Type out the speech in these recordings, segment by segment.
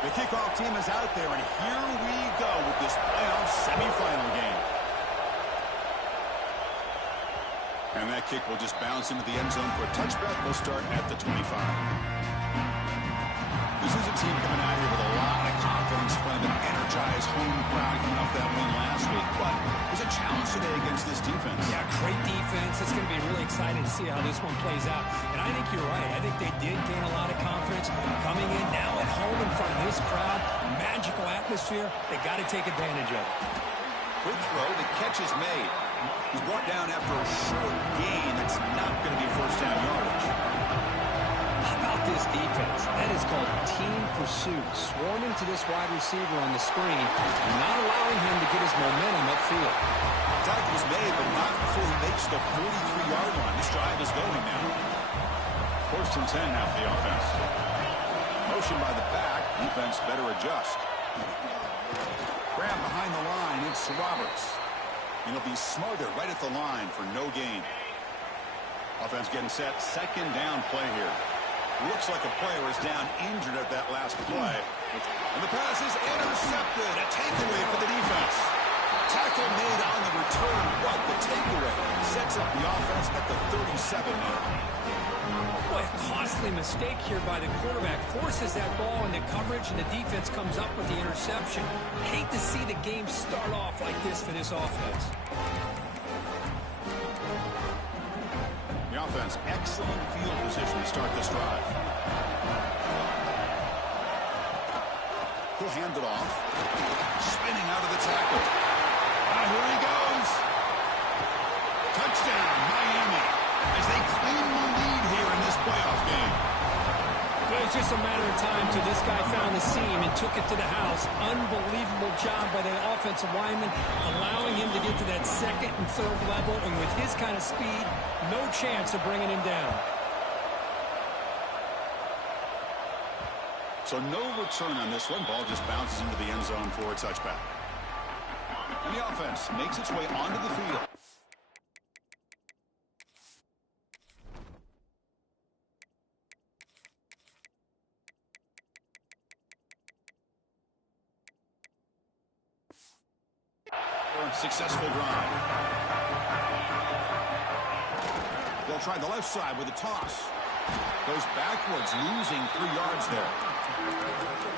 The kickoff team is out there, and here we go with this playoff semifinal game. And that kick will just bounce into the end zone for a touchback. We'll start at the 25. This is a team coming out here with a lot of confidence, playing an energized home crowd coming off that win last week. But there's a challenge today against this defense. Yeah, great defense. It's going to be really exciting to see how this one plays out. And I think you're right. I think they did gain a lot of confidence coming in now at home in front of this crowd. Magical atmosphere. They got to take advantage of it. Quick throw. The catch is made. He's brought down after a short gain. That's not going to be first down yardage. How about this defense? That is called team pursuit. Swarming to this wide receiver on the screen and not allowing him to get his momentum upfield. Tackle is made, but not before he makes the 43-yard line. This drive is going now. First and 10 now for the offense. Motion by the back. Defense better adjust. Grab behind the line. It's Roberts. And he'll be smothered right at the line for no gain. Offense getting set. Second down play here. Looks like a player is down injured at that last play. And the pass is intercepted. A takeaway for the defense. Tackle made on the return, but the takeaway sets up the offense at the 37 now. Boy, a costly mistake here by the quarterback. Forces that ball into coverage, and the defense comes up with the interception. Hate to see the game start off like this for this offense. The offense, excellent field position to start this drive. He'll hand it off. Spinning out of the tackle. Here he goes. Touchdown, Miami, as they claim the lead here in this playoff game. Well, it's just a matter of time till this guy found the seam and took it to the house. Unbelievable job by the offensive lineman, allowing him to get to that second and third level, and with his kind of speed, no chance of bringing him down. So no return on this one. Ball just bounces into the end zone for a touchback. And the offense makes its way onto the field. Successful drive. They'll try the left side with a toss. Goes backwards, losing 3 yards there.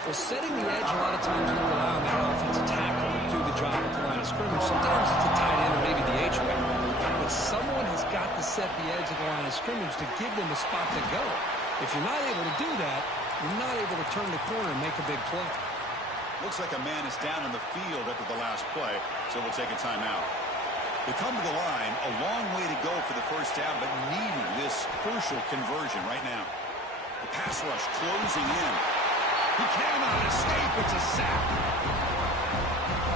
Well, setting the edge a lot of times will allow that offensive tackle to do the job at the line of scrimmage. Sometimes it's the tight end or maybe the H-back. But someone has got to set the edge of the line of scrimmage to give them a spot to go. If you're not able to do that, you're not able to turn the corner and make a big play. Looks like a man is down in the field after the last play, so we'll take a timeout. They come to the line, a long way to go for the first down, but needing this crucial conversion right now. The pass rush closing in. He cannot escape. It's a sack.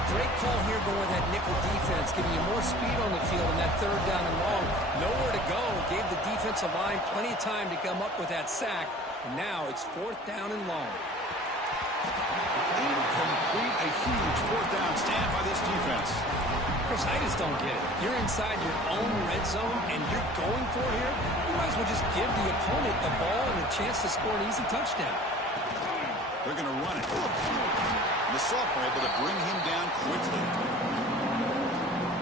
Great call here going with that nickel defense, giving you more speed on the field in that third down and long. Nowhere to go. Gave the defensive line plenty of time to come up with that sack. And now it's fourth down and long. Incomplete, a huge fourth down stand by this defense. Chris, I just don't get it. You're inside your own red zone, and you're going for it here? You might as well just give the opponent the ball and a chance to score an easy touchdown. They're going to run it. The sophomore able to bring him down quickly.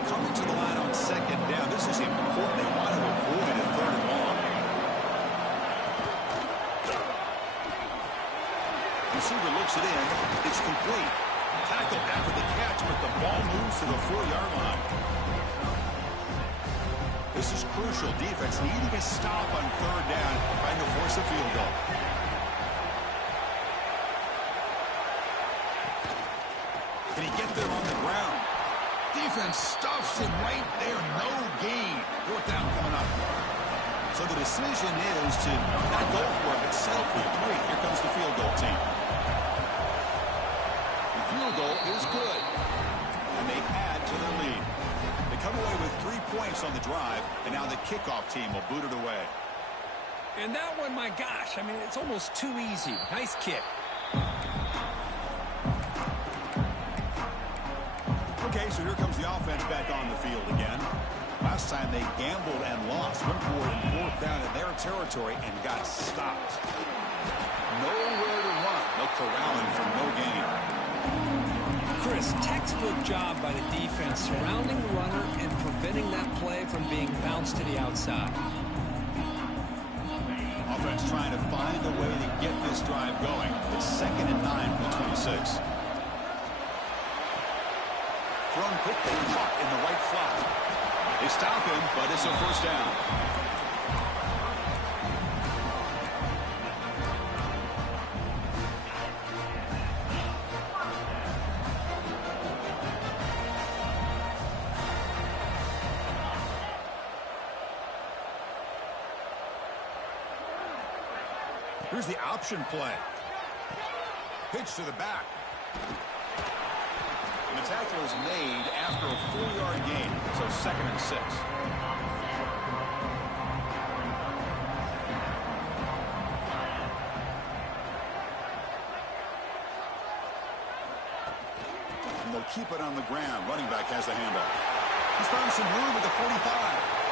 Coming to the line on second down. This is important. They want to avoid a third and long. Receiver looks it in. It's complete. Tackle after the catch, but the ball moves to the 4-yard line. This is crucial. Defense needing a stop on third down, trying to force a field goal. Can he get there on the ground? Defense stuffs him right there. No gain. Fourth down coming up. So the decision is to not go for it, but settle for 3. Here comes the field goal team. The field goal is good. And they add to their lead. They come away with 3 points on the drive, and now the kickoff team will boot it away. And that one, my gosh, I mean, it's almost too easy. Nice kick. Okay, so here comes the offense back on the field again. Last time they gambled and lost. Went for it in fourth down in their territory and got stopped. Nowhere to run. They'll corral him for no gain. Chris, textbook job by the defense surrounding the runner and preventing that play from being bounced to the outside. Offense trying to find a way to get this drive going. It's 2nd and 9 from the 26. Thrown quickly, caught in the right flat. They stop him, but it's a first down. Here's the option play. Pitch to the back. And the tackle is made after a 4-yard gain, so 2nd and 6. And they'll keep it on the ground. Running back has the handoff. He's found some room at the 45.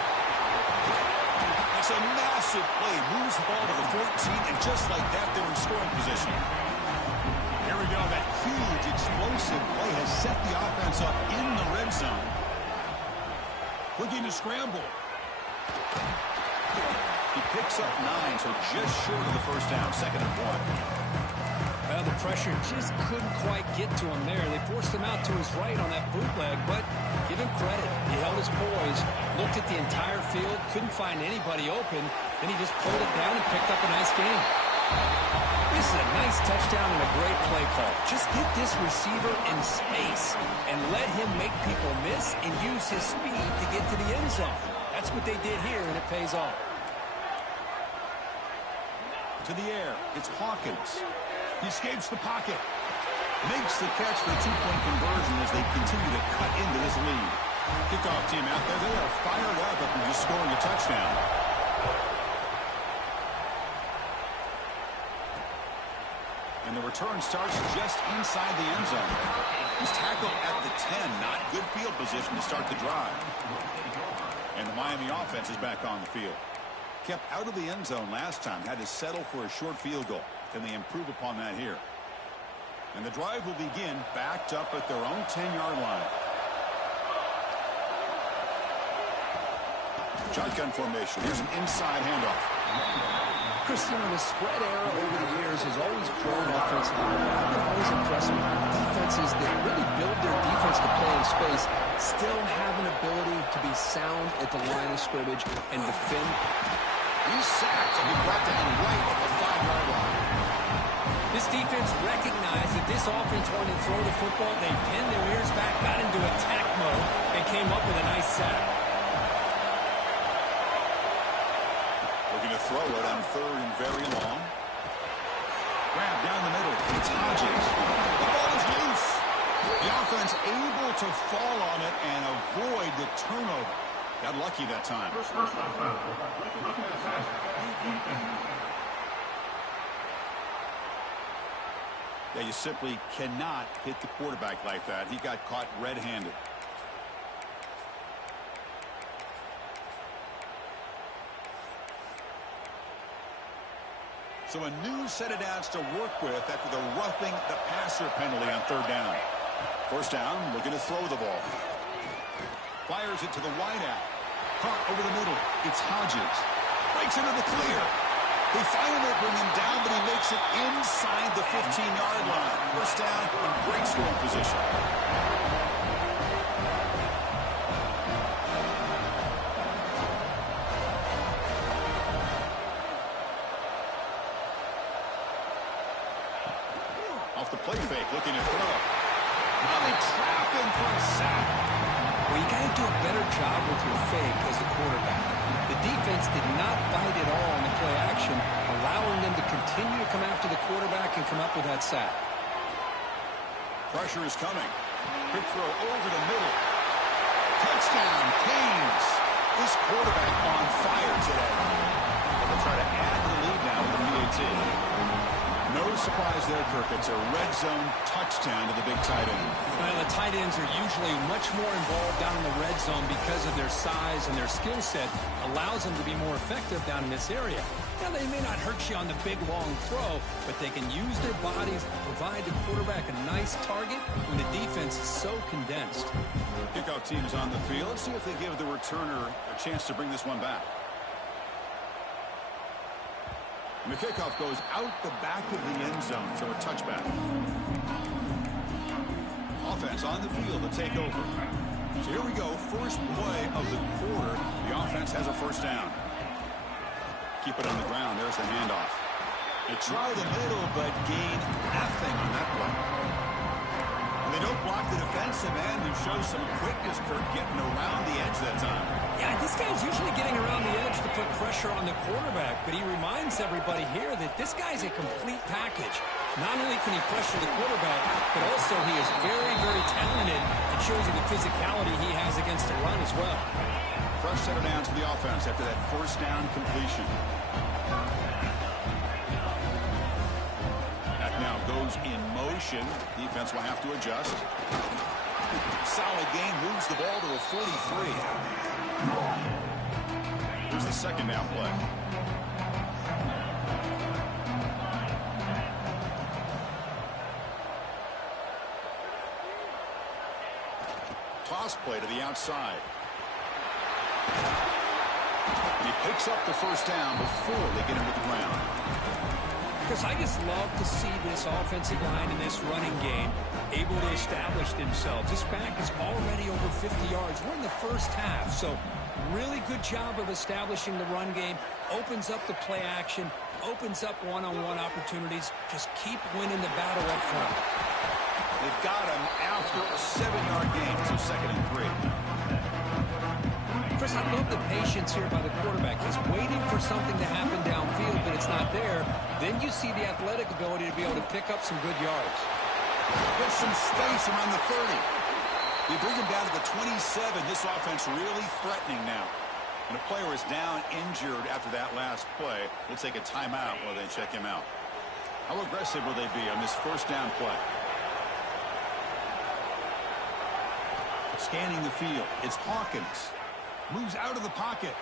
It's a massive play. Moves the ball to the 14, and just like that, they're in scoring position. Here we go. That huge, explosive play has set the offense up in the red zone. Looking to scramble. He picks up 9, so just short of the first down. 2nd and 1. Well, the pressure just couldn't quite get to him there. They forced him out to his right on that bootleg, but give him credit. He held his poise, looked at the entire field, couldn't find anybody open, then he just pulled it down and picked up a nice gain. This is a nice touchdown and a great play call. Just get this receiver in space and let him make people miss and use his speed to get to the end zone. That's what they did here, and it pays off. To the air, it's Hawkins. He escapes the pocket. Makes the catch for a 2-point conversion as they continue to cut into this lead. Kickoff team out there. They are fired up after just scoring a touchdown. And the return starts just inside the end zone. He's tackled at the 10. Not good field position to start the drive. And the Miami offense is back on the field. Kept out of the end zone last time. Had to settle for a short field goal. Can they improve upon that here? And the drive will begin backed up at their own 10-yard line. Shotgun formation. Here's an inside handoff. Christian, the spread era over the years has always grown offensively. I've been always impressed with defenses that really build their defense to play in space, still have an ability to be sound at the line of scrimmage and defend. These sacks will be brought down right at the 5-yard line. This defense recognized that this offense wanted to throw the football. They pinned their ears back, got into attack mode, and came up with a nice sack. Looking to throw it on 3rd and very long. Grab down the middle. It's Hodges. The ball is loose. The offense able to fall on it and avoid the turnover. Got lucky that time. Yeah, you simply cannot hit the quarterback like that. He got caught red-handed. So a new set of downs to work with after the roughing the passer penalty on 3rd down. First down, looking to throw the ball. Fires it to the wideout. Caught over the middle. It's Hodges. Breaks into the clear. They finally bring him down, but he makes it inside the 15-yard line. First down in great scoring position. Off the play fake, looking to throw. Now they trap him for a sack. Well, you got to do a better job with your fake as the quarterback. The defense did not bite at all on the play action, allowing them to continue to come after the quarterback and come up with that sack. Pressure is coming. Quick throw over the middle. Touchdown, Canes. This quarterback on fire today. They'll try to add to the lead now with the PAT. No surprise there, Kirk. It's a red zone touchdown to the big tight end. Well, the tight ends are usually much more involved down in the red zone because of their size, and their skill set allows them to be more effective down in this area. Now, they may not hurt you on the big, long throw, but they can use their bodies to provide the quarterback a nice target when the defense is so condensed. Kickoff team is on the field. Let's see if they give the returner a chance to bring this one back. And the kickoff goes out the back of the end zone, so a touchback. Offense on the field to take over. So here we go, first play of the quarter. The offense has a first down. Keep it on the ground. There's the handoff. They try the middle, but gain nothing on that play. And they don't block the defensive end and show some quickness, Kirk, getting around the edge that time. Yeah, this guy's usually getting around the edge to put pressure on the quarterback, but he reminds everybody here that this guy's a complete package. Not only can he pressure the quarterback, but also he is very, very talented. It shows you the physicality he has against the run as well. Fresh set of downs for the offense after that first down completion. That now goes in motion. Defense will have to adjust. Solid gain, moves the ball to a 43. Here's the second down play. Toss play to the outside. And he picks up the first down before they get him to the ground. Because I just love to see this offensive line in this running game able to establish themselves. This back is already over 50 yards. We're in the first half, so really good job of establishing the run game. Opens up the play action, opens up one-on-one opportunities. Just keep winning the battle up front. They've got him after a 7-yard gain, so 2nd and 3. Chris, I love the patience here by the quarterback. He's waiting for something to happen downfield, but it's not there. Then you see the athletic ability to be able to pick up some good yards. Put some space around the 30. You bring him down to the 27. This offense really threatening now. And a player is down injured after that last play. We'll take a timeout while they check him out. How aggressive will they be on this first down play? Scanning the field. It's Hawkins. Moves out of the pocket.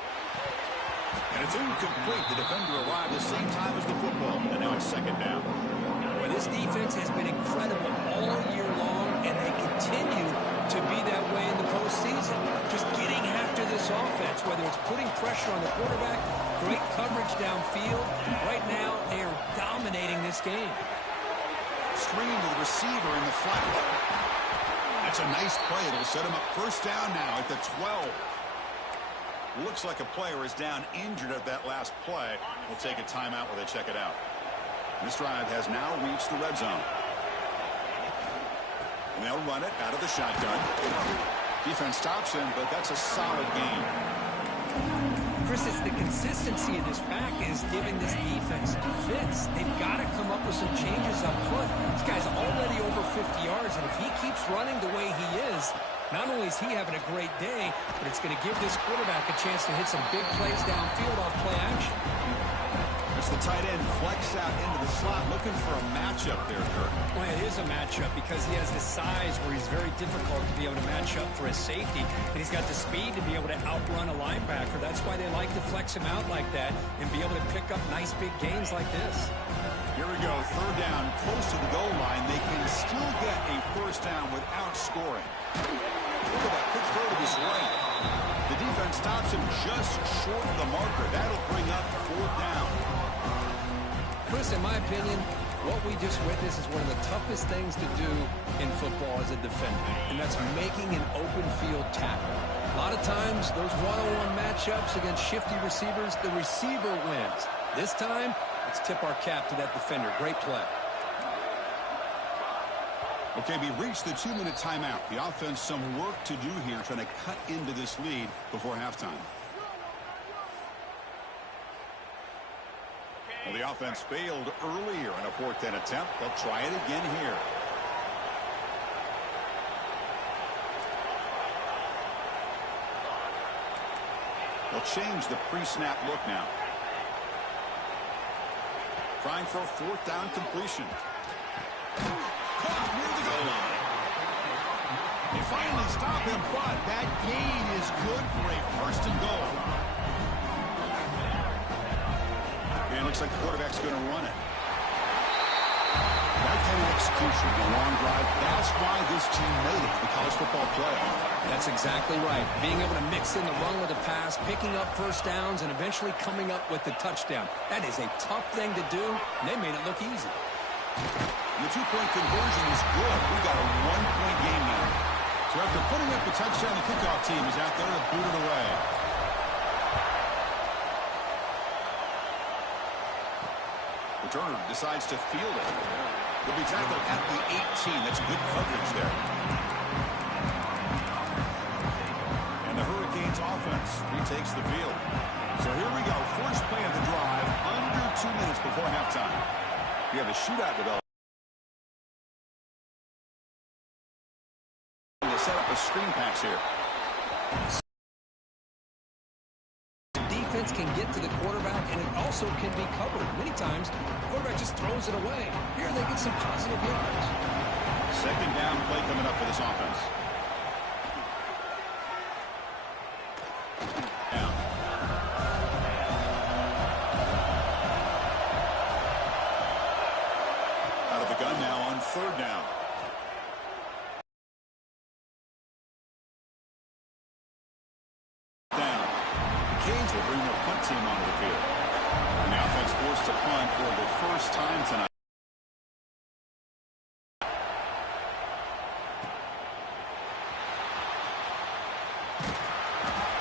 And it's incomplete. The defender arrived the same time as the football. And now it's 2nd down. Well, this defense has been incredible all year long, and they continue to be that way in the postseason. Just getting after this offense, whether it's putting pressure on the quarterback, great coverage downfield. Right now, they are dominating this game. Screen to the receiver in the flat. That's a nice play. It'll set him up first down now at the 12. Looks like a player is down injured at that last play. We'll take a timeout while they check it out. This drive has now reached the red zone. And they'll run it out of the shotgun. Defense stops him, but that's a solid game. Chris, it's the consistency of this back is giving this defense fits. They've got to come up with some changes up front. This guy's already over 50 yards, and if he keeps running the way he is, not only is he having a great day, but it's going to give this quarterback a chance to hit some big plays downfield off play action. As the tight end flex out into the slot, looking for a matchup there, Kirk. Well, it is a matchup because he has the size where he's very difficult to be able to match up for his safety. And he's got the speed to be able to outrun a linebacker. That's why they like to flex him out like that and be able to pick up nice big gains like this. Here we go, 3rd down, close to the goal line. They can still get a first down without scoring. Look at that quick throw to his right. The defense stops him just short of the marker. That'll bring up 4th down. Chris, in my opinion, what we just witnessed is one of the toughest things to do in football as a defender, and that's making an open field tackle. A lot of times, those one-on-one matchups against shifty receivers, the receiver wins. This time, let's tip our cap to that defender. Great play. Okay, we reached the 2-minute timeout. The offense some work to do here trying to cut into this lead before halftime. Well, the offense failed earlier in a 4th down attempt. They'll try it again here. They'll change the pre-snap look now. Trying for a fourth down completion. Caught near the goal line. They finally stop him, but that gain is good for a first and goal. And it looks like the quarterback's going to run it. That kind of execution, a long drive, that's why this team made it to the college football playoff. That's exactly right. Being able to mix in the run with the pass, picking up first downs, and eventually coming up with the touchdown. That is a tough thing to do, and they made it look easy. And the two-point conversion is good. We've got a one-point game now. So after putting up the touchdown, the kickoff team is out there to boot it away. Returner decides to field it. He'll be tackled at the 18. That's good coverage there. And the Hurricanes offense retakes the field. So here we go. First play of the drive, under 2 minutes before halftime. We have a shootout development. To set up a screen pass here. Defense can get to the quarterback, and it also can be covered. Many times, the quarterback just throws it away. Here they get some positive yards. Second down play coming up for this offense. Down. Out of the gun now on third down. Canes will bring their punt team onto the field. And the offense forced to punt for the first time tonight.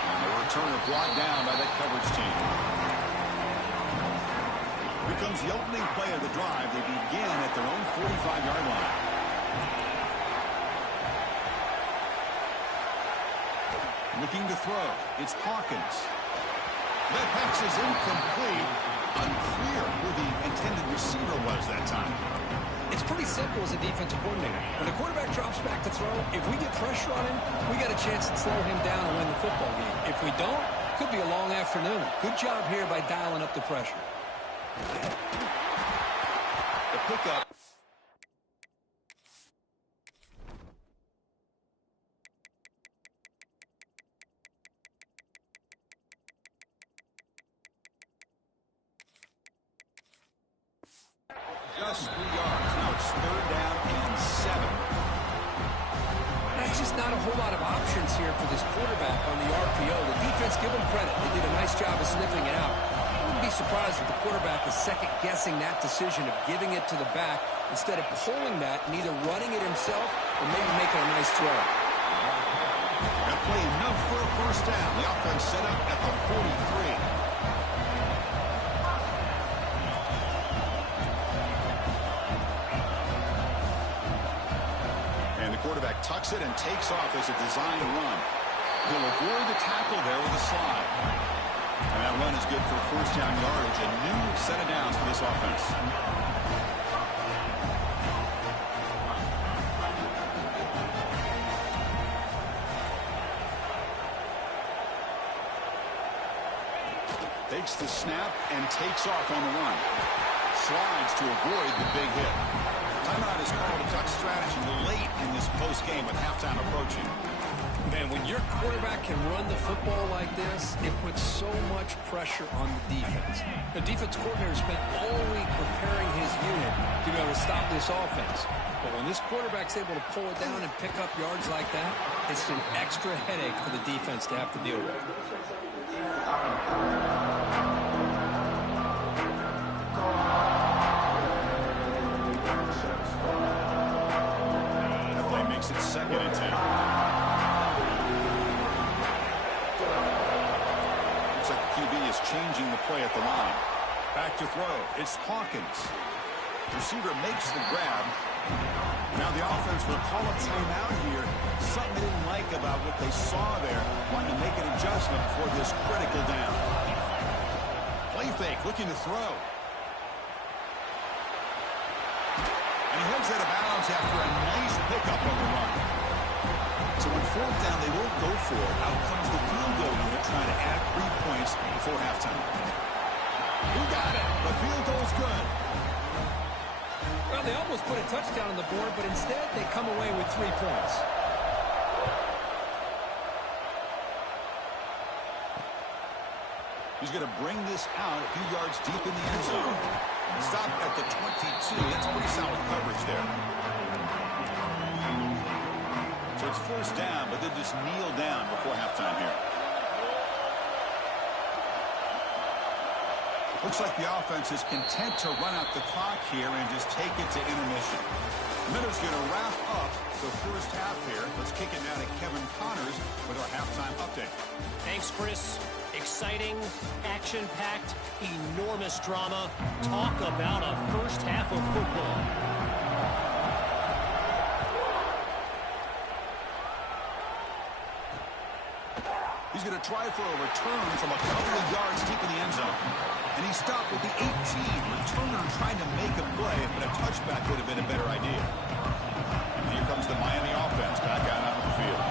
And the returner brought down by that coverage team. Here comes the opening play of the drive. They begin at their own 45-yard line. Looking to throw. It's Hawkins. That pass is incomplete. Unclear who the intended receiver was that time. It's pretty simple as a defensive coordinator. When the quarterback drops back to throw, if we get pressure on him, we got a chance to slow him down and win the football game. If we don't, could be a long afternoon. Good job here by dialing up the pressure. The pickup. Just 3 yards. Now it's third down and 7. There's just not a whole lot of options here for this quarterback on the RPO. The defense, give them credit. They did a nice job of sniffing it out. I wouldn't be surprised if the quarterback is second-guessing that decision of giving it to the back instead of pulling that and either running it himself or maybe making a nice throw. That play enough for a first down. The offense set up at the 43. Quarterback tucks it and takes off as a designed run. He'll avoid the tackle there with a slide. And that run is good for first down yardage. A new set of downs for this offense. Takes the snap and takes off on the run. Slides to avoid the big hit. Timeout is called a duck strategy late in this postgame with halftime approaching. Man, when your quarterback can run the football like this, it puts so much pressure on the defense. The defense coordinator spent all week preparing his unit to be able to stop this offense. But when this quarterback's able to pull it down and pick up yards like that, it's an extra headache for the defense to have to deal with. It's second and 10. Looks like the QB is changing the play at the line. Back to throw. It's Hawkins. Receiver makes the grab. Now the offense will call a timeout here. Something they didn't like about what they saw there. Wanting to make an adjustment for this critical down. Play fake, looking to throw. And he heads out of bounds after a nice pickup on the run. So on fourth down, they won't go for it. Out comes the field goal unit trying to add 3 points before halftime. Who got it? The field goal's good. Well, they almost put a touchdown on the board, but instead they come away with 3 points. He's going to bring this out a few yards deep in the end zone. Stop at the 22. That's pretty solid coverage there. So it's first down, but then just kneel down before halftime here. Looks like the offense is content to run out the clock here and just take it to intermission. Miller's going to wrap up the first half here. Let's kick it now to Kevin Connors with our halftime update. Thanks, Chris. Exciting, action-packed, enormous drama. Talk about a first half of football. He's going to try for a return from a couple of yards deep in the end zone. And he stopped with the 18. Returner trying to make a play, but a touchback would have been a better idea. And here comes the Miami offense back out onto the field.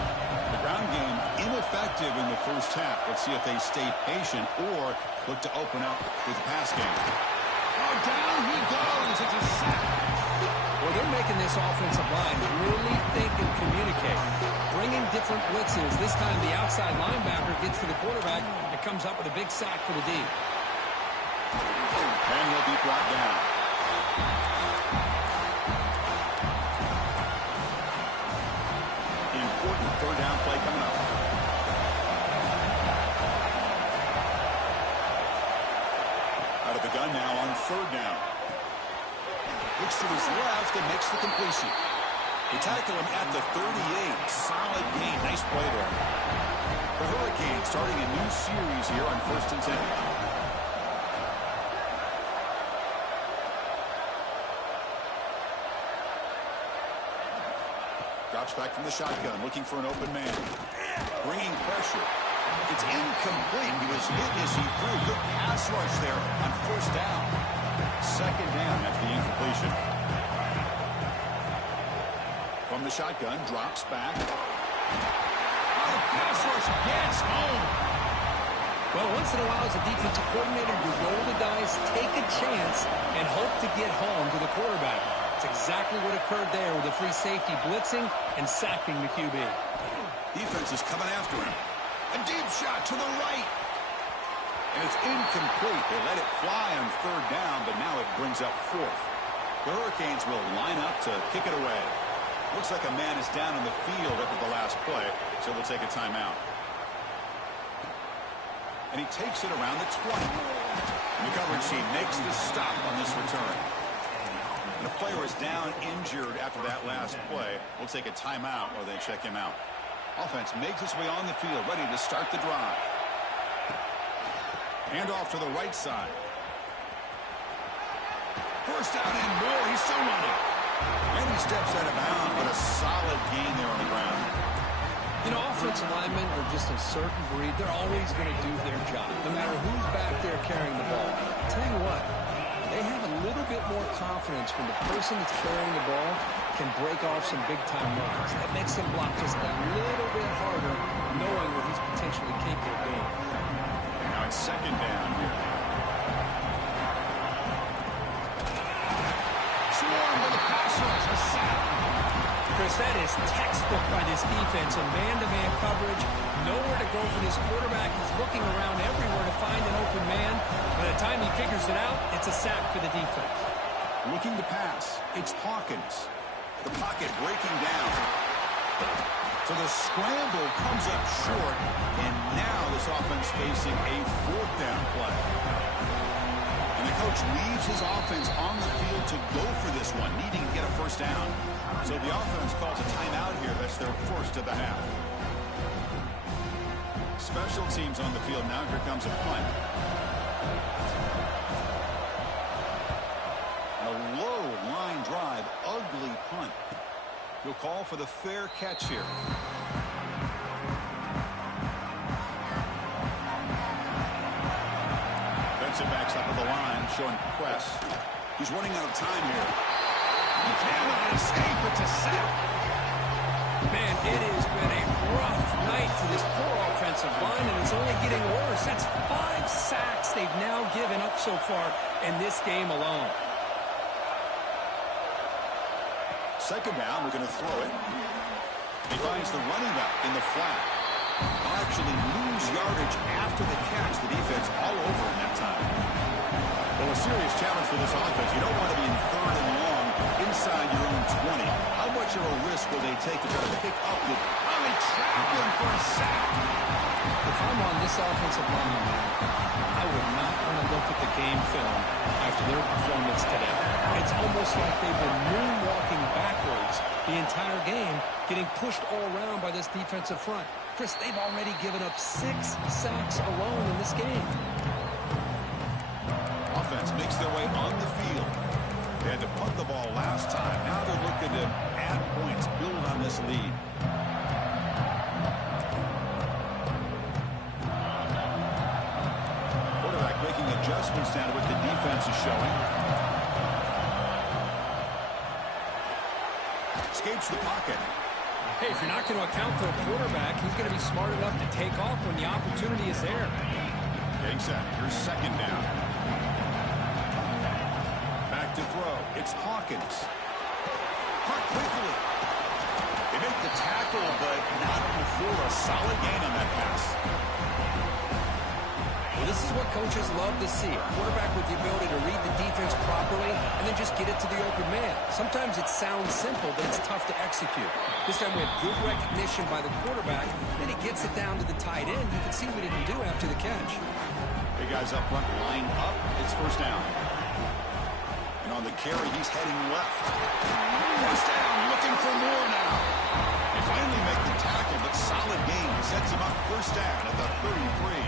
The ground game ineffective in the first half. Let's see if they stay patient or look to open up with the pass game. Oh, down he goes. It's a sack. Well, they're making this offensive line really think and communicate. Bringing different blitzes. This time the outside linebacker gets to the quarterback and comes up with a big sack for the D. And he'll be brought down. Important third down play coming up. Out of the gun now on third down. Looks to his left and makes the completion. They tackle him at the 38. Solid gain. Nice play there. The Hurricanes starting a new series here on 1st and 10. Drops back from the shotgun, looking for an open man. Bringing pressure. It's incomplete. He was hit as he threw. Good pass rush there on first down. Second down after the incompletion. From the shotgun, drops back. Oh, pass rush gets home. Well, once in a while as a defensive coordinator, you roll the dice, take a chance, and hope to get home to the quarterback. It's exactly what occurred there with the free safety blitzing and sacking the QB. Defense is coming after him. A deep shot to the right. And it's incomplete. They let it fly on third down, but now it brings up fourth. The Hurricanes will line up to kick it away. Looks like a man is down in the field after the last play, so we'll take a timeout. And he takes it around the 20. The coverage team makes the stop on this return. And the player is down injured after that last play. We'll take a timeout while they check him out. Offense makes its way on the field, ready to start the drive. Hand off to the right side. First down and more. He's still running. And he steps out of bounds, but a solid gain there on the ground. You know, offensive linemen are just a certain breed. They're always going to do their job, no matter who's back there carrying the ball. I'll tell you what, they have a little bit more confidence when the person that's carrying the ball can break off some big-time runs. That makes them block just a little bit harder, knowing what he's potentially capable of doing. Now it's second down here. Swarm with the pass rush, a sack. Chris, that is textbook by this defense. A man-to-man coverage, nowhere to go for this quarterback. He's looking around everywhere to find an open man. By the time he figures it out, it's a sack for the defense. Looking to pass. It's Hawkins. The pocket breaking down. So the scramble comes up short, and now this offense facing a fourth down play. And the coach leaves his offense on the field to go for this one, needing to get a first down. So the offense calls a timeout here. That's their first of the half. Special teams on the field now. Here comes a punt. A low line drive, ugly punt. He'll call for the fair catch here. Defensive backs up at the line, showing press. He's running out of time here. He cannot escape. It's a sack. Man, it has been a rough night for this poor offensive line, and it's only getting worse. That's 5 sacks they've now given up so far in this game alone. Second down, we're going to throw it. He finds the running back in the flat. He'll actually lose yardage after the catch. The defense all over him that time. Well, a serious challenge for this offense. You don't want to be in third and long inside your own 20. How much of a risk will they take to try to pick up the... Oh, they trap him for a sack. If I'm on this offensive line, I would not want to look at the game film after their performance today. It's almost like they've been moonwalking backwards the entire game, getting pushed all around by this defensive front. Chris, they've already given up 6 sacks alone in this game. Offense makes their way on the field. They had to punt the ball last time. Now they're looking to add points, build on this lead. Quarterback making adjustments down to what the defense is showing. Escapes the pocket. Hey, if you're not going to account for a quarterback, he's going to be smart enough to take off when the opportunity is there. Getting set. Here's second down. Back to throw. It's Hawkins. Caught quickly. They make the tackle, but not before a solid gain on that pass. Well, this is what coaches love to see. A quarterback with the ability to read the defense properly and then just get it to the open man. Sometimes it sounds simple, but it's tough to execute. This time we have good recognition by the quarterback. Then he gets it down to the tight end. You can see what he can do after the catch. Big guys up front line up. It's first down. And on the carry, he's heading left. First down, looking for more now. They finally make the tackle, but solid gain sets him up first down at the 33.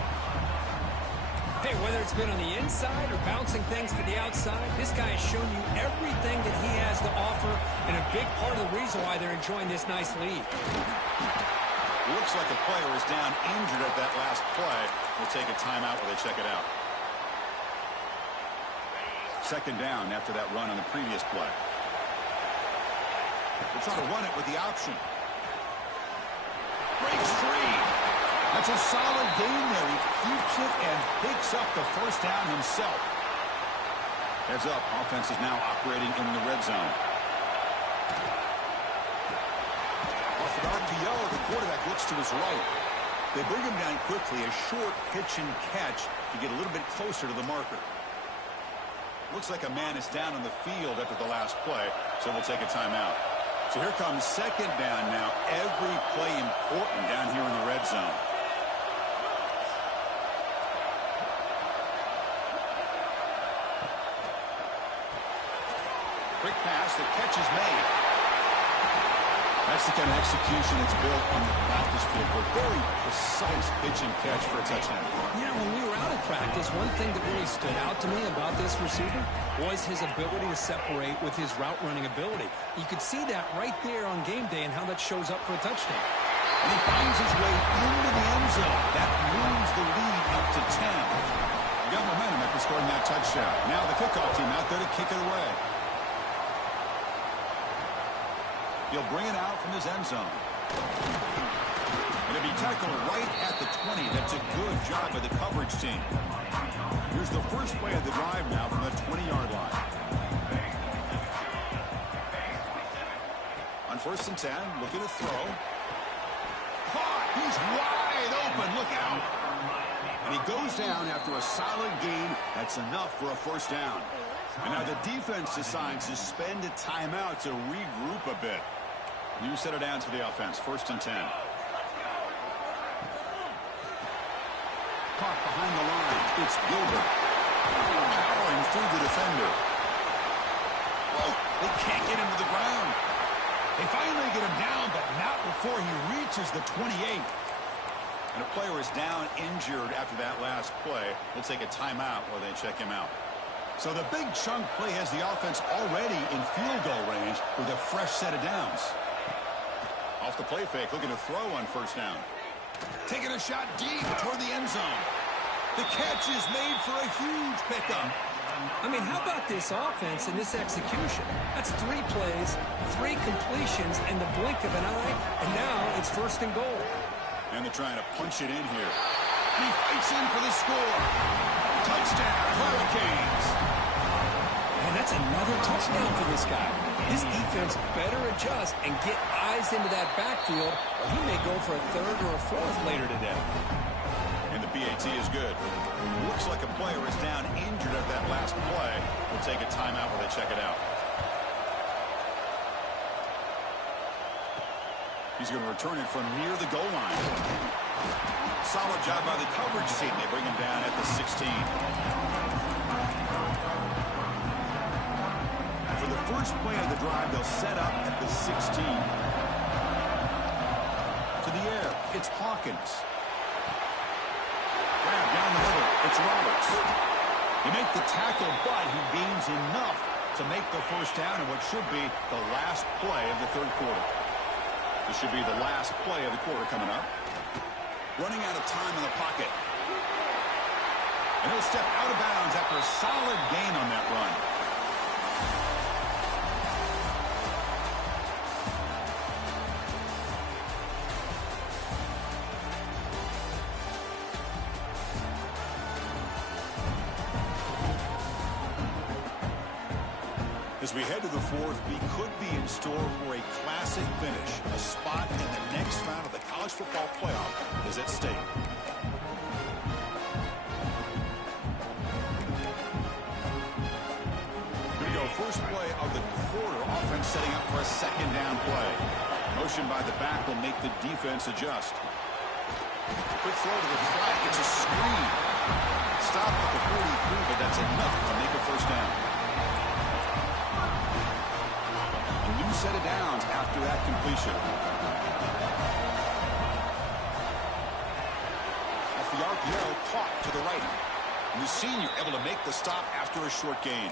Hey, whether it's been on the inside or bouncing things to the outside, this guy has shown you everything that he has to offer, and a big part of the reason why they're enjoying this nice lead. Looks like a player is down injured at that last play. We'll take a timeout while they check it out. Second down after that run on the previous play. They'll try to run it with the option. Breaks free. That's a solid gain there. He keeps it and picks up the first down himself. Heads up, offense is now operating in the red zone. Off the RPO, the quarterback looks to his right. They bring him down quickly, a short pitch and catch to get a little bit closer to the marker. Looks like a man is down on the field after the last play, so we'll take a timeout. So here comes second down now. Every play important down here in the red zone. Quick pass, the catch is made. That's the kind of execution that's built on the practice field. A very precise pitch and catch for a touchdown. Yeah, when we were out of practice, one thing that really stood out to me about this receiver was his ability to separate with his route running ability. You could see that right there on game day and how that shows up for a touchdown. And he finds his way into the end zone. That moves the lead up to 10. You got momentum after scoring that touchdown. Now the kickoff team out there to kick it away. He'll bring it out from his end zone. And it'll be tackled right at the 20. That's a good job by the coverage team. Here's the first play of the drive now from the 20-yard line. On first and 10, looking to throw. Caught! He's wide open. Look out! And he goes down after a solid gain. That's enough for a first down. And now the defense decides to spend a timeout to regroup a bit. New set of downs for the offense. First and 10. Caught behind the line. It's Gilbert. Powering through the defender. Oh, they can't get him to the ground. They finally get him down, but not before he reaches the 28. And a player is down injured after that last play. We'll take a timeout while they check him out. So the big chunk play has the offense already in field goal range with a fresh set of downs. Off the play fake, looking to throw on first down. Taking a shot deep toward the end zone. The catch is made for a huge pickup. I mean, how about this offense and this execution? That's 3 plays, 3 completions in the blink of an eye, and now it's first and goal. And they're trying to punch it in here. And he fights in for the score. Touchdown. That's another touchdown for this guy. This defense better adjust and get eyes into that backfield, or he may go for a third or a fourth later today. And the PAT is good. Looks like a player is down injured at that last play. We'll take a timeout while they check it out. He's going to return it from near the goal line. Solid job by the coverage team. They bring him down at the 16. For the first play of the drive, they'll set up at the 16. To the air, it's Hawkins. Grab down the middle, it's Roberts. You make the tackle, but he gains enough to make the first down in what should be the last play of the third quarter. This should be the last play of the quarter coming up. Running out of time in the pocket. And he'll step out of bounds after a solid gain on that run. As we head to the fourth, we could be in store for a classic finish. A spot in the next round of the college football playoff is at stake. Here we go. First play of the quarter. Offense setting up for a second down play. Motion by the back will make the defense adjust. Quick throw to the flat. It's a screen. Stop at the 43, but that's enough to make a first down. Set of downs after that completion. Off the RPO, caught to the right. And the senior able to make the stop after a short gain.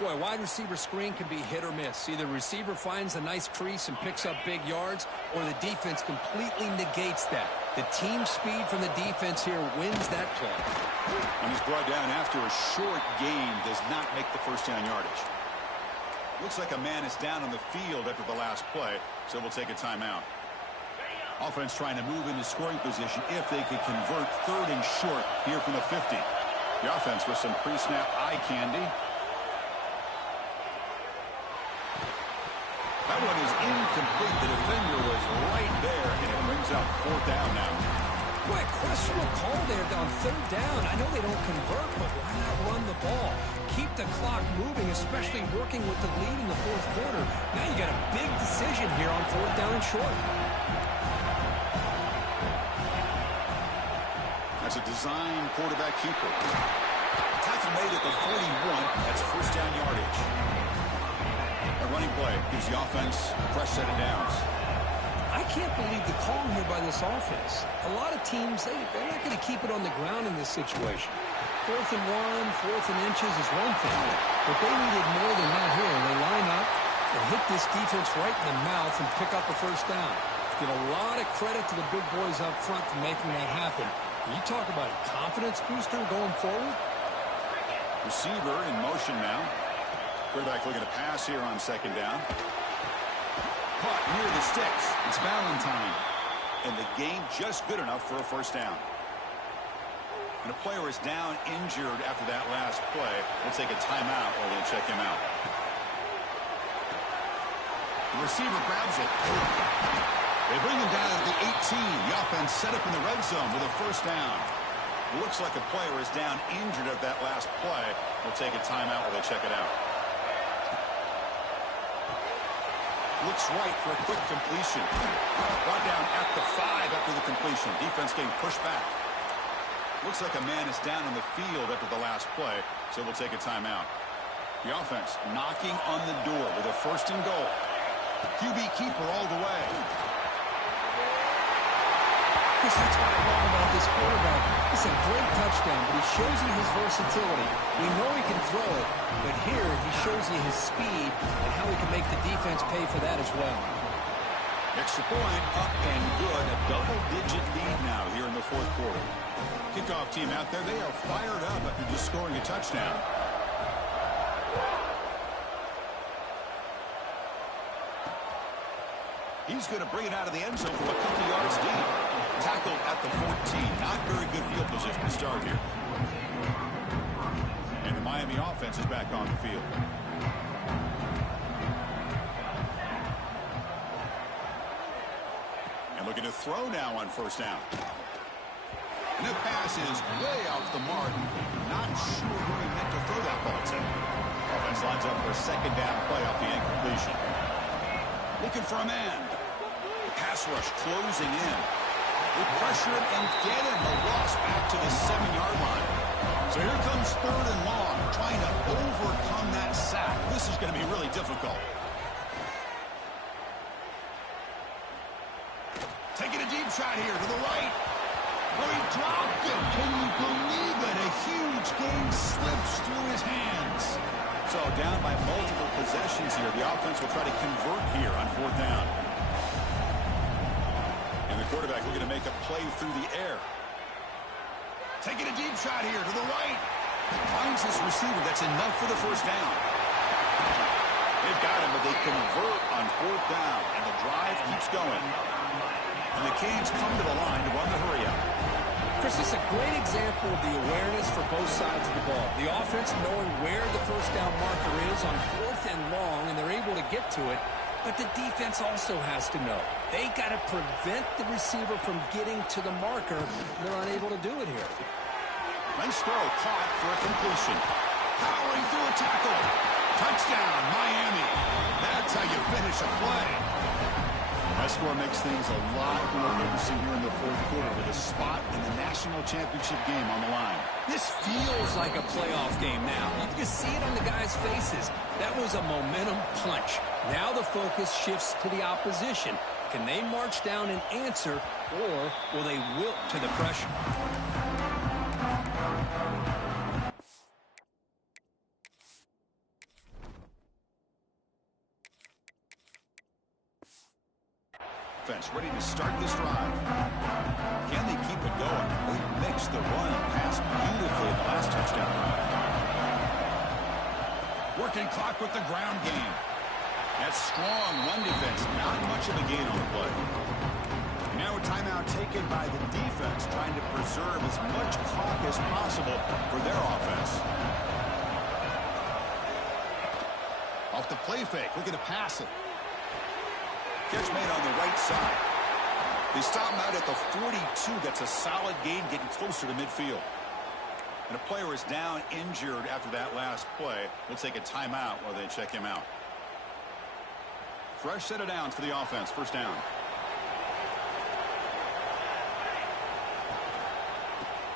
Boy, wide receiver screen can be hit or miss. Either receiver finds a nice crease and picks up big yards, or the defense completely negates that. The team speed from the defense here wins that play. And he's brought down after a short gain, does not make the first down yardage. Looks like a man is down on the field after the last play, so we'll take a timeout. Offense trying to move into scoring position if they could convert third and short here from the 50. The offense with some pre-snap eye candy. That one is incomplete. The defender was right there, and it brings up fourth down now. Boy, questionable call there on third down. I know they don't convert, but why not run the ball? Keep the clock moving, especially working with the lead in the fourth quarter. Now you got a big decision here on fourth down and short. That's a design quarterback keeper. Tackle made at the 41. That's first down yardage. A running play gives the offense a fresh set of downs. I can't believe the call here by this offense. A lot of teams, they're not going to keep it on the ground in this situation. 4th and 1, 4th and inches is one thing, but they needed more than that here, and they line up and hit this defense right in the mouth and pick up a first down. Give a lot of credit to the big boys up front for making that happen. You talk about a confidence booster going forward. Receiver in motion now. Quarterback looking to pass here on second down. Caught near the sticks. It's Valentine. And the gain just good enough for a first down. And a player is down injured after that last play. We'll take a timeout while they check him out. The receiver grabs it. They bring him down at the 18. The offense set up in the red zone with a first down. It looks like a player is down injured at that last play. We'll take a timeout while they check it out. Looks right for a quick completion. Brought down at the 5 after the completion. Defense getting pushed back. Looks like a man is down on the field after the last play, so we'll take a timeout. The offense knocking on the door with a first and goal. QB keeper all the way. That's what I love about this quarterback. It's a great touchdown, but he shows you his versatility. We know he can throw it, but here he shows you his speed and how he can make the defense pay for that as well. Extra point up and good. A double-digit lead now here in the fourth quarter. Kickoff team out there, they are fired up after just scoring a touchdown. He's going to bring it out of the end zone from a couple yards deep. Tackled at the 14. Not very good field position to start here. And the Miami And the offense is back on the field. And looking to throw now on first down. And the pass is way off the mark. Not sure who he meant to throw that ball to. Offense lines up for a second down play off the incompletion. Looking for a man. The pass rush closing in. They pressure him and get him. The loss back to the 7-yard line. So here comes 3rd and long, trying to overcome that sack. This is going to be really difficult. Taking a deep shot here to the right. Oh, he dropped it. Can you believe it? A huge gain slips through his hands. So down by multiple possessions here. The offense will try to convert here on 4th down. And the quarterback looking to make a play through the air. Taking a deep shot here to the right. Finds his receiver. That's enough for the first down. They've got him, but they convert on 4th down. And the drive keeps going. And the Canes come to the line to run the hurry up. Chris, this is a great example of the awareness for both sides of the ball. The offense knowing where the first down marker is on 4th and long, and they're able to get to it. But the defense also has to know. They got to prevent the receiver from getting to the marker. They're unable to do it here. Nice throw, caught for a completion. Powering through a tackle. Touchdown, Miami. That's how you finish a play. That score makes things a lot more interesting here in the 4th quarter with a spot in the national championship game on the line. This feels like a playoff game now. You can see it on the guys' faces. That was a momentum punch. Now the focus shifts to the opposition. Can they march down and answer, or will they wilt to the pressure? Ready to start this drive. Can they keep it going? They mixed the run and pass beautifully in the last touchdown drive. Working clock with the ground game. That strong run defense, not much of a gain on the play. And now a timeout taken by the defense, trying to preserve as much clock as possible for their offense. Off the play fake, looking to pass it. Catch made on the right side. They stop him out at the 42. That's a solid gain, getting closer to midfield. And a player is down injured after that last play. We'll take a timeout while they check him out. Fresh set of downs for the offense. First down.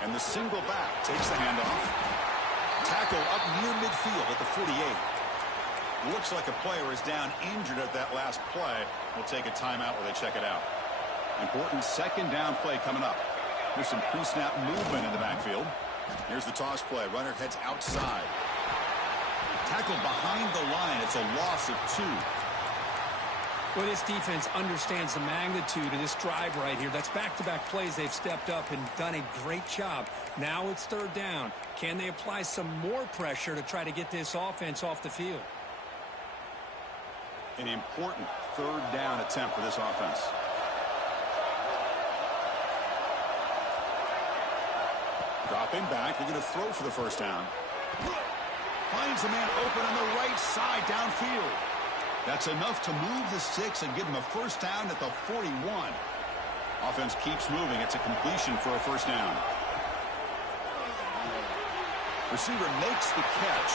And the single back takes the handoff. Tackle up near midfield at the 48. Looks like a player is down injured at that last play. We'll take a timeout while they check it out. Important second down play coming up. There's some pre-snap movement in the backfield. Here's the toss play. Runner heads outside. Tackle behind the line. It's a loss of 2. Well, this defense understands the magnitude of this drive right here. That's back-to-back plays. They've stepped up and done a great job. Now it's 3rd down. Can they apply some more pressure to try to get this offense off the field? An important 3rd down attempt for this offense. Dropping back, they're going to throw for the first down. Finds a man open on the right side downfield. That's enough to move the sticks and give him a first down at the 41. Offense keeps moving. It's a completion for a first down. Receiver makes the catch.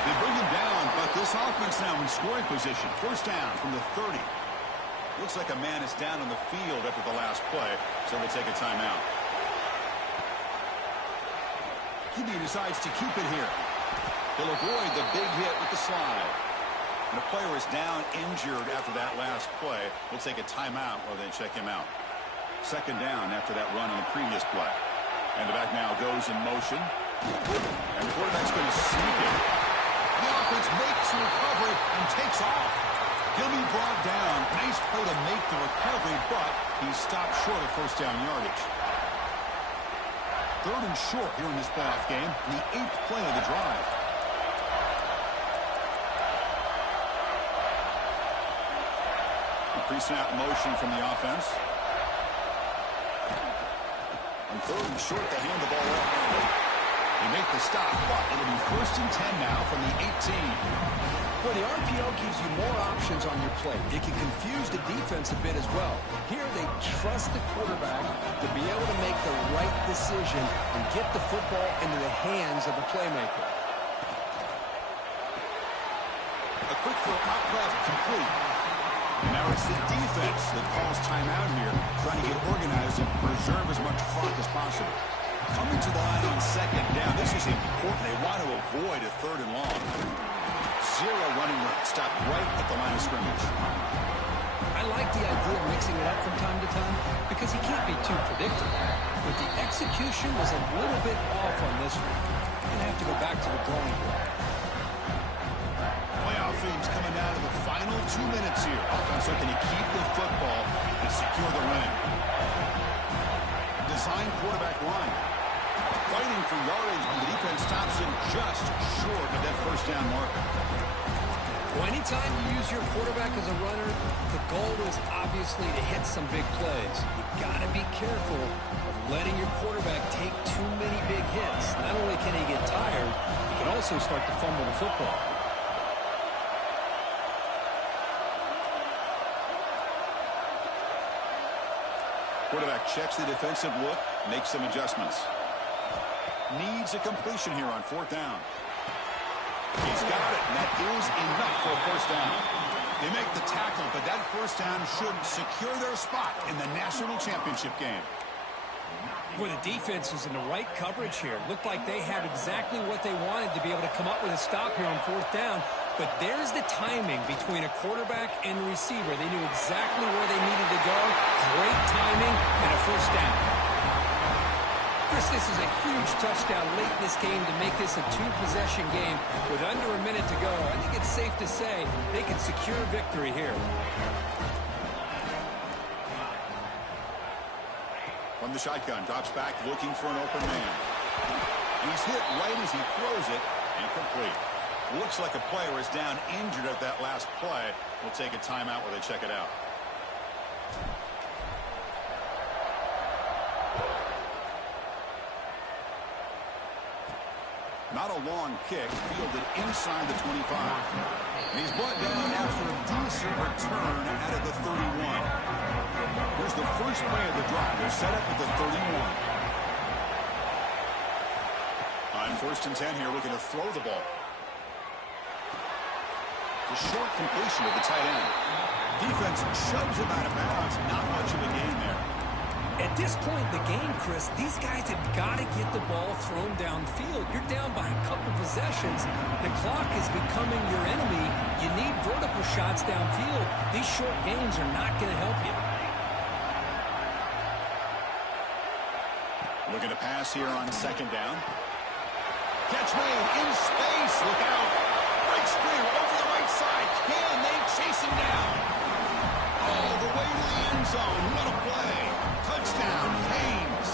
They bring him down, but this offense now in scoring position. First down from the 30. Looks like a man is down on the field after the last play, so we'll take a timeout. QB decides to keep it here. He'll avoid the big hit with the slide. And a player is down injured after that last play. We'll take a timeout while they check him out. Second down after that run on the previous play. And the back now goes in motion. And the quarterback's going to sneak it. The offense makes the recovery and takes off. He'll be brought down. Nice play to make the recovery, but he stopped short of first down yardage. 3rd and short here in this playoff game. The 8th play of the drive. A pre-snap motion from the offense. On 3rd and short, they hand the ball off. They make the stop, but it'll be 1st and 10 now from the 18. Well, the RPO gives you more options on your play. It can confuse the defense a bit as well. Here they trust the quarterback to be able to make the right decision and get the football into the hands of the playmaker. A quick throw out left, complete. Now it's the defense that calls timeout here, trying to get organized and preserve as much clock as possible. Coming to the line on 2nd down, this is important. They want to avoid a 3rd and long. 0 running room, stopped right at the line of scrimmage. I like the idea of mixing it up from time to time because he can't be too predictable. But the execution was a little bit off on this one. Gonna have to go back to the drawing board. Playoff themes coming down to the final 2 minutes here. Offense looking to keep the football and secure the win. Design quarterback line. Fighting for yardage when the defense stops him just short of that 1st down marker. Well, anytime you use your quarterback as a runner, the goal is obviously to hit some big plays. You got to be careful of letting your quarterback take too many big hits. Not only can he get tired, he can also start to fumble the football. Quarterback checks the defensive look, makes some adjustments. Needs a completion here on 4th down. He's got it, and that is enough for a 1st down. They make the tackle, but that 1st down should secure their spot in the national championship game. Well, the defense is in the right coverage here. Looked like they had exactly what they wanted to be able to come up with a stop here on 4th down. But there's the timing between a quarterback and a receiver. They knew exactly where they needed to go. Great timing and a 1st down. Chris, this is a huge touchdown late in this game to make this a 2-possession game with under a minute to go. I think it's safe to say they can secure victory here. From the shotgun, drops back looking for an open man. He's hit right as he throws it, incomplete. Looks like a player is down injured at that last play. We'll take a timeout where they check it out. Not a long kick, fielded inside the 25. And he's brought down after a decent return out of the 31. Here's the first play of the drive. They're set up at the 31. On 1st and 10 here, looking to throw the ball. A short completion to the tight end. Defense shoves him out of bounds. Not much of a gain there. At this point in the game, Chris, these guys have got to get the ball thrown downfield. You're down by a couple possessions. The clock is becoming your enemy. You need vertical shots downfield. These short gains are not going to help you. Looking to pass here on 2nd down. Catch made in space. Look out. Breaks through over the right side. Can they chase him down? All the way to the end zone. What a play. Touchdown, Canes.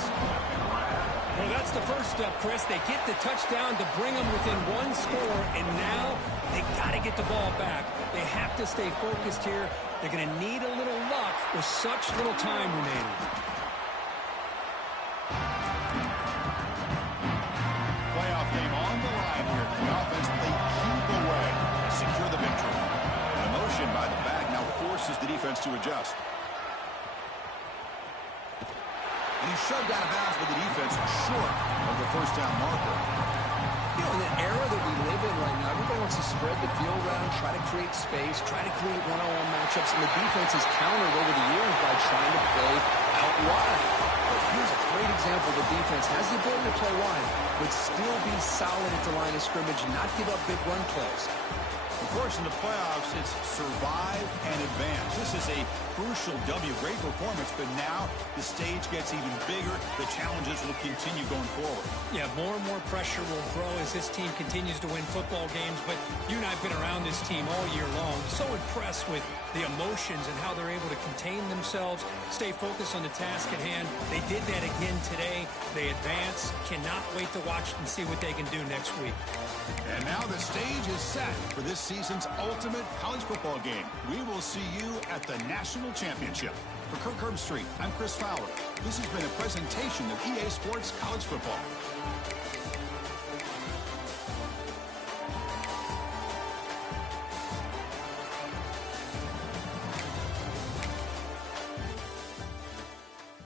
Well, that's the first step, Chris. They get the touchdown to bring them within 1 score, and now they got to get the ball back. They have to stay focused here. They're going to need a little luck with such little time remaining. Playoff game on the line here. The offense played keep away and secure the victory. The motion by the back now forces the defense to adjust. And he's shoved out of bounds with the defense short of the 1st down marker. You know, in the era that we live in right now, everybody wants to spread the field around, try to create space, try to create one-on-one matchups, and the defense has countered over the years by trying to play out wide. But here's a great example. The defense has the ability to play wide, but still be solid at the line of scrimmage and not give up big run plays. Of course, in the playoffs, it's survive and advance. This is a crucial W. Great performance, but now the stage gets even bigger. The challenges will continue going forward. Yeah, more and more pressure will grow as this team continues to win football games. But you and I have been around this team all year long. So impressed with the emotions and how they're able to contain themselves, stay focused on the task at hand. They did that again today. They advance. Cannot wait to watch and see what they can do next week. And now the stage is set for this season's ultimate college football game. We will see you at the National Championship. For Kirk Herbstreit, I'm Chris Fowler. This has been a presentation of EA Sports College Football.